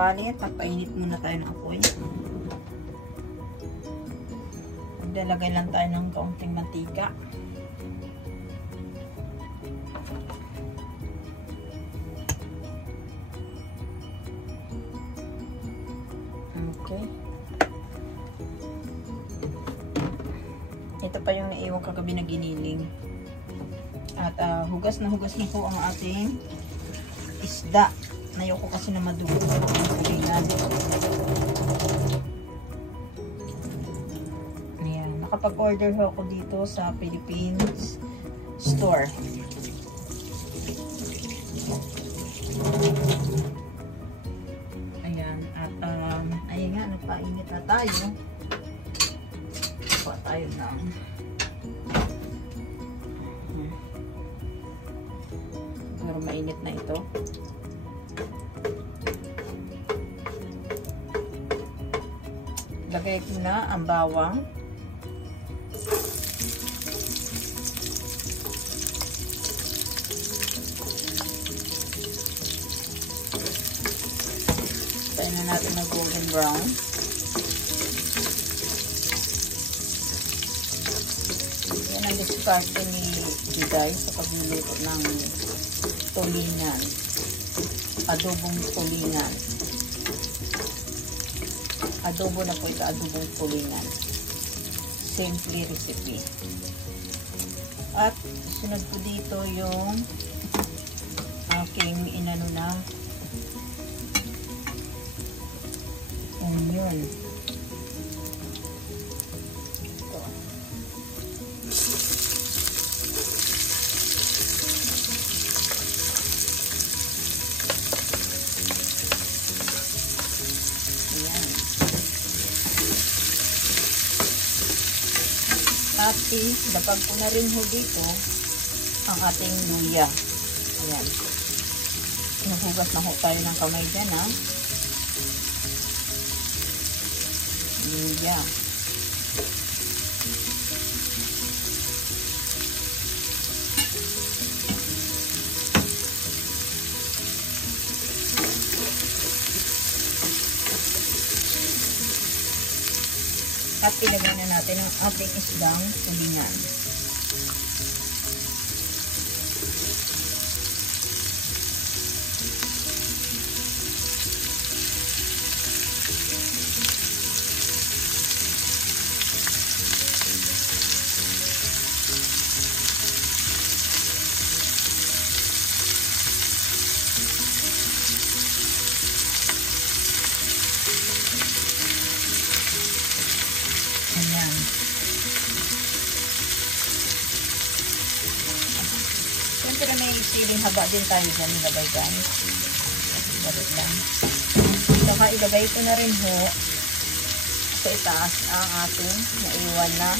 kawali at magpainit muna tayo ng apoy. Maglalagay lang tayo ng kaunting mantika. Okay. Ito pa yung naiwan kagabi na giniling. At hugas na po ang ating isda. Ayoko kasi na madugo ang kulingan. Ayan. Nakapag-order ako dito sa Philippines store. Ayan. At ayan nga, nagpainit na tayo. Pa tayo na. Pero mainit na ito. Lagay ko na ang bawang. Tayo na natin ng golden brown. Yan ang diskarte ni Biday sa pagluluto ng tulingan. Adobong tulingan. Adobo na po ito, adobong tulingan. Simple recipe. At sunod po dito yung aking inano na onion. Ito. At dapag ko na rin ho dito ang ating luya. Ayan. Nahugas na ho tayo ng kamay dyan, ha. Luya. At ilagay na natin ang ating isdang tulingan. Ayan. Siyempre may siling haba din tayo dyan ilagay dyan. Ilagay lang. Saka ilagay ko na rin ho sa itaas ang ating naiwan na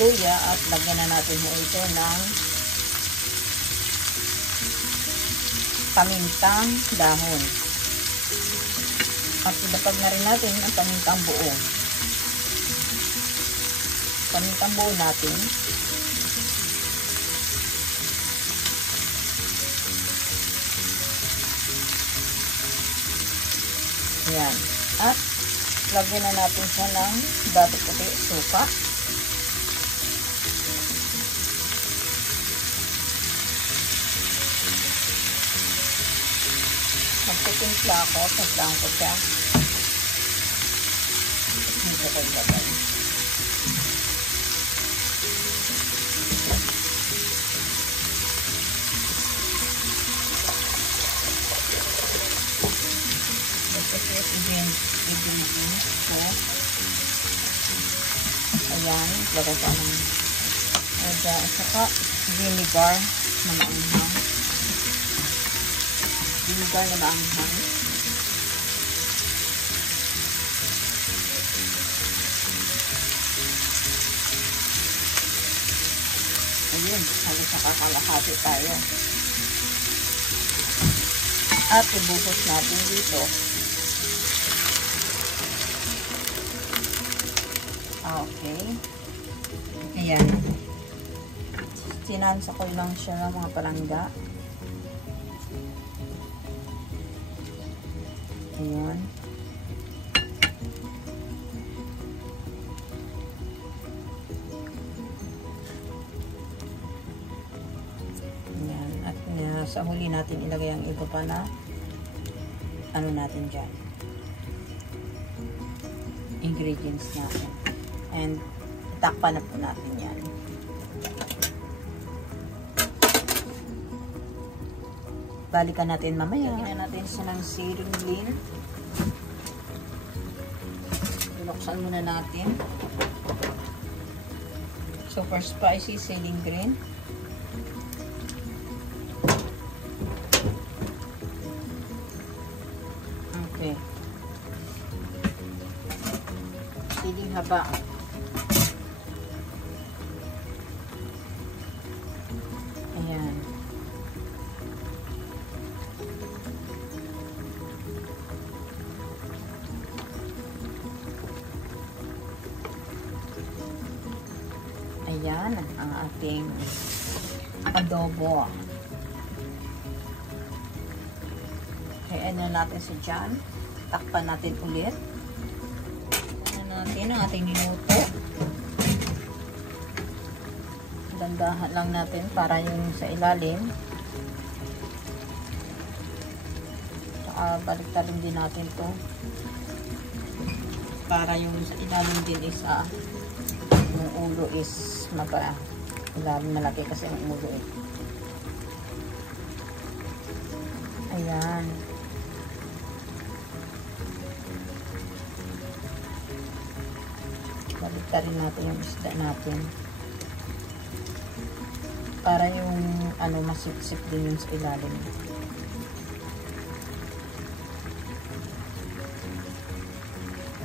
luya at lagyan na natin ho ito ng pamintang dahon. At ilapag na rin natin ang pamintang buo. Pamintang buo natin. Ayan. At lagyan na natin siya ng dapat puti suka. Magtitimpla ako, timplaan ko siya. Dito ko ilagay. Ingredients ko. Ayan, lagay ko ng saka vinegar na maanghang. Vinegar na maanghang. Ayun, halos nakakalahati tayo. At ibuhos natin dito. Okay. Ayan. Sinansa ko lang siya ng mga palangga. Ayan. Ayan. At sa huli natin ilagay ang iba pa na ano natin dyan. Ingredients natin. And itakpan na po natin yan. Balikan natin mamaya. Lagyan natin siya ng siling green. Binuksan muna natin. Super spicy siling green. Okay. Siling haba. Ayan. Ayan ang ating adobo. Kaya ano natin si John. Takpan natin ulit. Ano natin ang ating niluto. Dandahan lang natin para yung sa ilalim. Tsaka baliktarin din natin to. Para yung sa ilalim din is yung ulo is ilalim malaki kasi yung ulo eh. Ayan. Baliktarin natin yung isda natin. Para yung masip-sip din yung sa ilalim.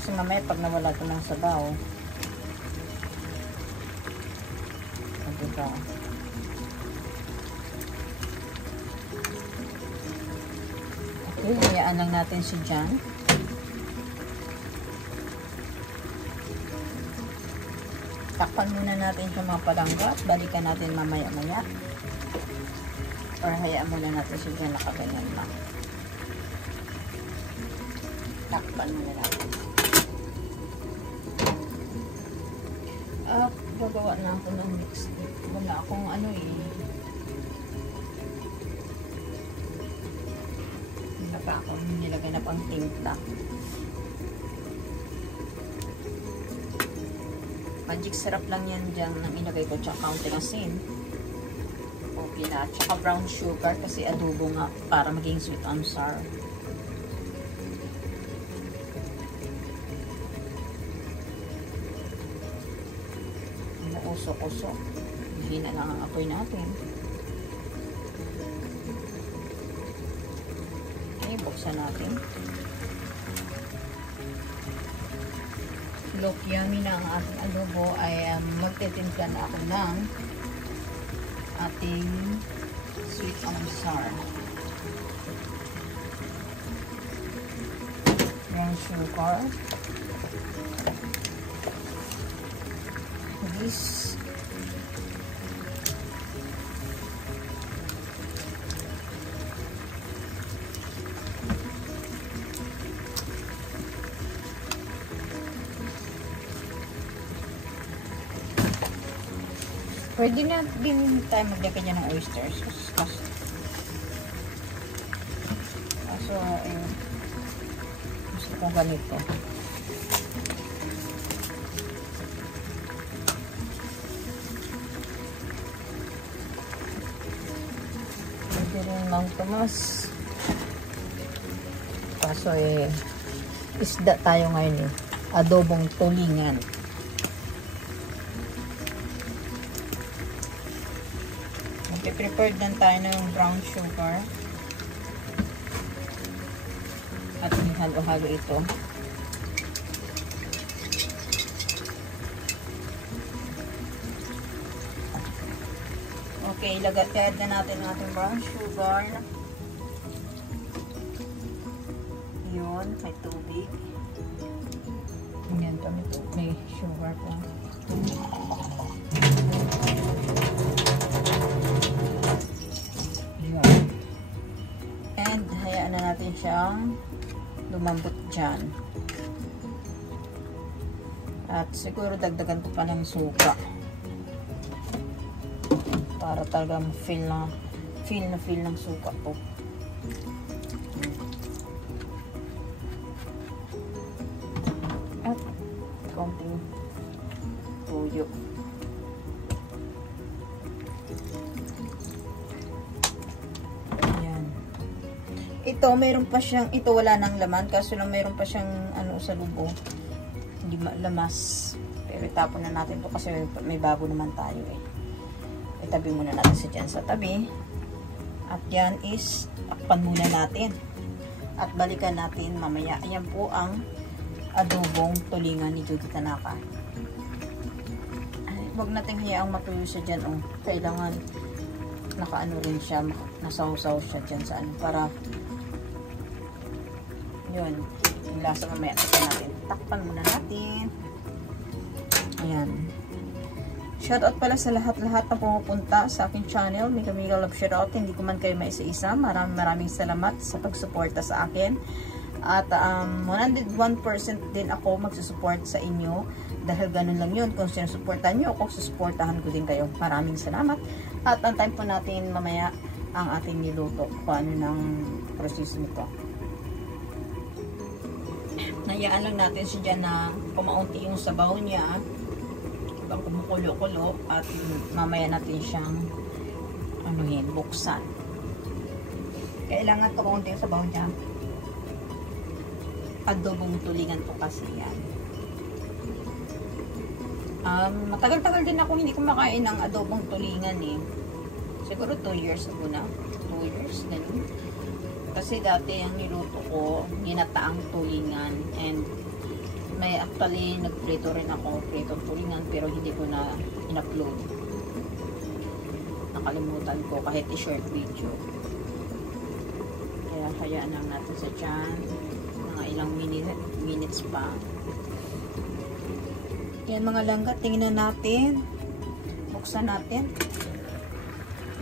Kasi mamaya pag nawala ito ng sabaw, diba? Okay, hayaan lang natin si John. Takpan muna natin yung mga palangga at balikan natin mamaya-maya. Or hayaan muna natin si John nakaganyan lang. Takpan muna natin. At gagawa na ako ng mix. Wala akong nilagay na pang timpla. Magic syrup lang yan dyan nang ilagay ko, tsaka kaunting asin. Okay na. Tsaka brown sugar kasi adobo nga para maging sweet and sour. Usok-usok. Hina lang ang apoy natin. Okay, buksan natin. Look, yummy na ang ating adobo ay magtitimpla na ako ng ating sweet and sour. Brown sugar. This pwede na din tayo maglagay niya ng oysters. Kaso, gusto ko ganito. Pwede rin Mang Tomas. Kaso isda tayo ngayon eh. Adobong tulingan. Prepared lang tayo ng brown sugar at halo-halo ito. Okay, ilagay na natin ang ating brown sugar. Yun, may tubig. Ganyan to, may sugar po. siyang lumambot dyan. At siguro dagdagan ko pa ng suka. Para talagang feel na feel ng suka po. At konting tuyo. Ayan. Ito, mayroon pa siyang, ito wala nang laman, kaso lang mayroon pa siyang ano sa lubong. Hindi lamas. Pero itapon na natin to kasi may bago naman tayo eh. Itabi muna natin siya dyan sa tabi. At yan is takpan muna natin. At balikan natin mamaya. Ayan po ang adobong tulingan ni Judy Tanaka. Ay, huwag natin hayaang matuyo siya dyan. Oh. Kailangan nakaano rin siya, nasaw-saw siya dyan sa ano. Para yun, yung lasa mamaya natin. Takpan muna natin. Ayan. Shoutout pala sa lahat-lahat na pumupunta sa aking channel. Mika Love Shoutout. Hindi ko man kayo maisa-isa. Maraming salamat sa pagsuporta sa akin. At 101% din ako magsusupport sa inyo. Dahil ganun lang yun. Kung sinusuportahan nyo ako, susuportahan ko din kayo. Maraming salamat. At ang time po natin mamaya ang ating niluto. Kung ano ng proseso nito. Nayaan lang natin siya dyan na kumaunti yung sabaw niya. Pag kumukulo-kulo at mamaya natin siyang anuhin, buksan. Kailangan ito konti yung sabaw niya. Adobong tulingan po kasi yan. Matagal-tagal din ako hindi kumakain ng adobong tulingan eh. Siguro 2 years ago na. 2 years, ganun. Kasi dati ang niluto ko, ginataang tulingan and may actually nagprito rin ako, pritong tulingan, pero hindi ko na in-upload. Nakalimutan ko kahit i-short video. Kaya hayaan lang natin sa dyan. Mga ilang minutes pa. Yan mga langga, tingnan natin. Buksan natin.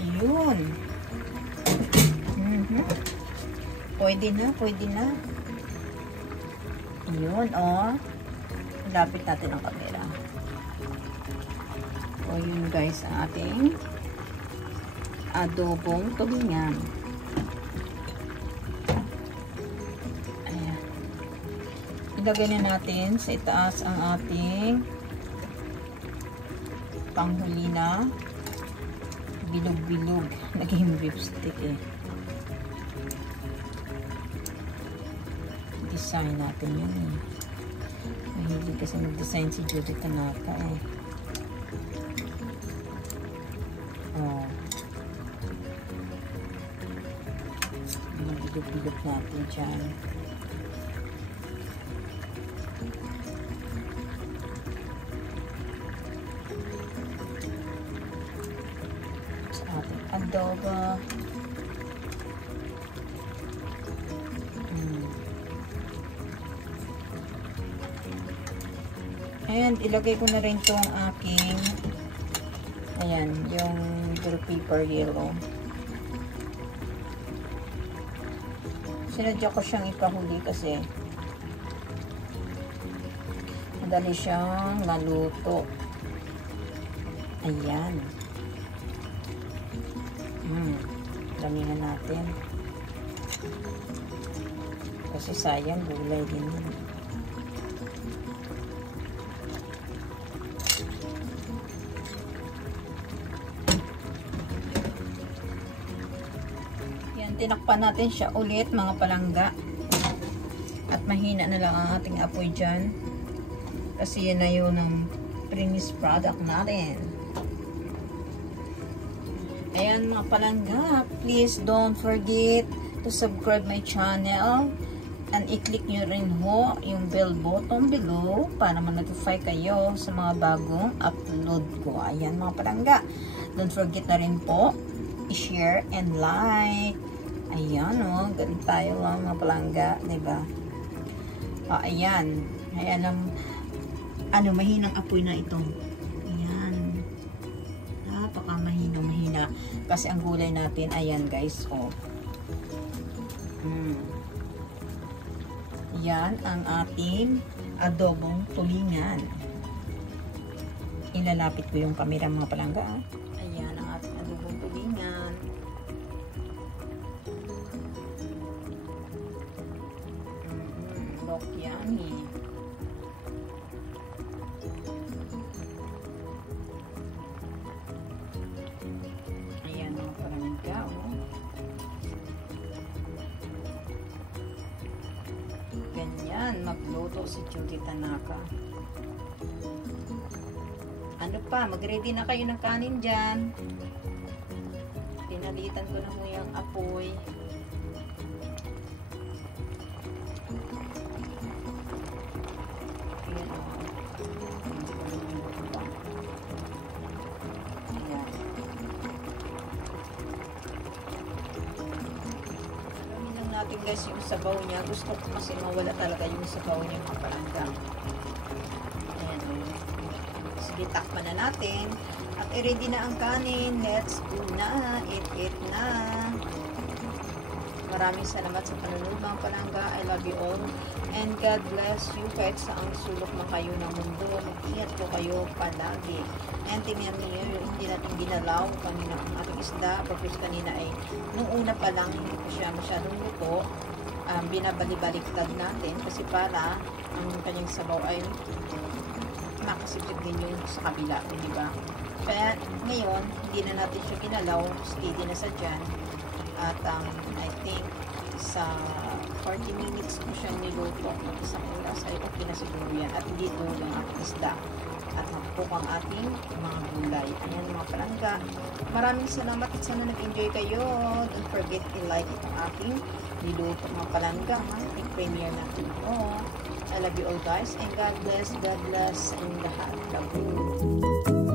Ayun. Pwede na, pwede na. Yun, oh. Lapit natin ang camera. O, yun guys, ang ating adobong tulingan. Ayan. Ilagay na natin sa itaas ang ating panghuli na bilog-bilog. Naging beef stick eh. Design natin yun eh. Mahilig kasi mag-design si Judy Tanaka eh. Oh. Magigilip natin dyan. Sa ating adobo. Ayan, ilagay ko na rin itong aking, ayan, yung bell pepper yellow. Sinadya ko siyang ipahuli kasi madali siyang maluto. Ayan. Damihan natin. Kasi sayang, gulay din yun. Tinakpan natin siya ulit mga palangga at mahina na lang ang ating apoy dyan kasi yan na yun ang premise product natin. Ayan mga palangga, please don't forget to subscribe my channel and i-click nyo rin ho yung bell button below para ma-notify kayo sa mga bagong upload ko. Ayan mga palangga, don't forget na rin po i-share and like. Ayan o, galing tayo mga palangga, diba? Ayan. Ayan ang, mahinang apoy na ito. Ayan. Napaka mahina. Kasi ang gulay natin, ayan guys, o. Yan ang ating adobong tulingan. Ilalapit ko yung camera mga palangga. Ayan ang ating adobong tulingan. Look yummy. Ayan mga palangga. Ganyan magluto si Judy Tanaka. Ano pa, mag-ready na kayo ng kanin dyan. Pinalitan ko na mo yung apoy. Ayan o. Ayan. Alamin lang natin guys yung sabaw niya. Gusto ko kasi mawala talaga yung sabaw niya mga palangga. Ayan o. Sige, takpan na natin. At i-ready na ang kanin. Let's do na. Eat na. Maraming salamat sa panunod mga palangga. I love you all. And God bless you kahit saang sulok man kayo ng mundo. Mag-ingat po kayo palagi. And tingnan niyo yung hindi natin ginalaw kanina ang ating isda. Purpose kanina ay nung una pa lang hindi ko siya masyadong luto. Binabalik-baliktad natin kasi para ang kanyang sabaw ay makasipsip din yung sa kabila, di ba? Kaya ngayon, hindi na natin siya ginalaw, steady na sa dyan. At I think sa 40 minutes ko siya niluto ng isang oras ay okay na siguro yan. At dito yung ating isda. At nakapok ang ating mga gulay. Ayan mga palangga. Maraming salamat at sana nag-enjoy kayo. Don't forget to like itong ating niluto mga palangga. I-premiere natin ito. I love you all guys and God bless and lahat. Love you.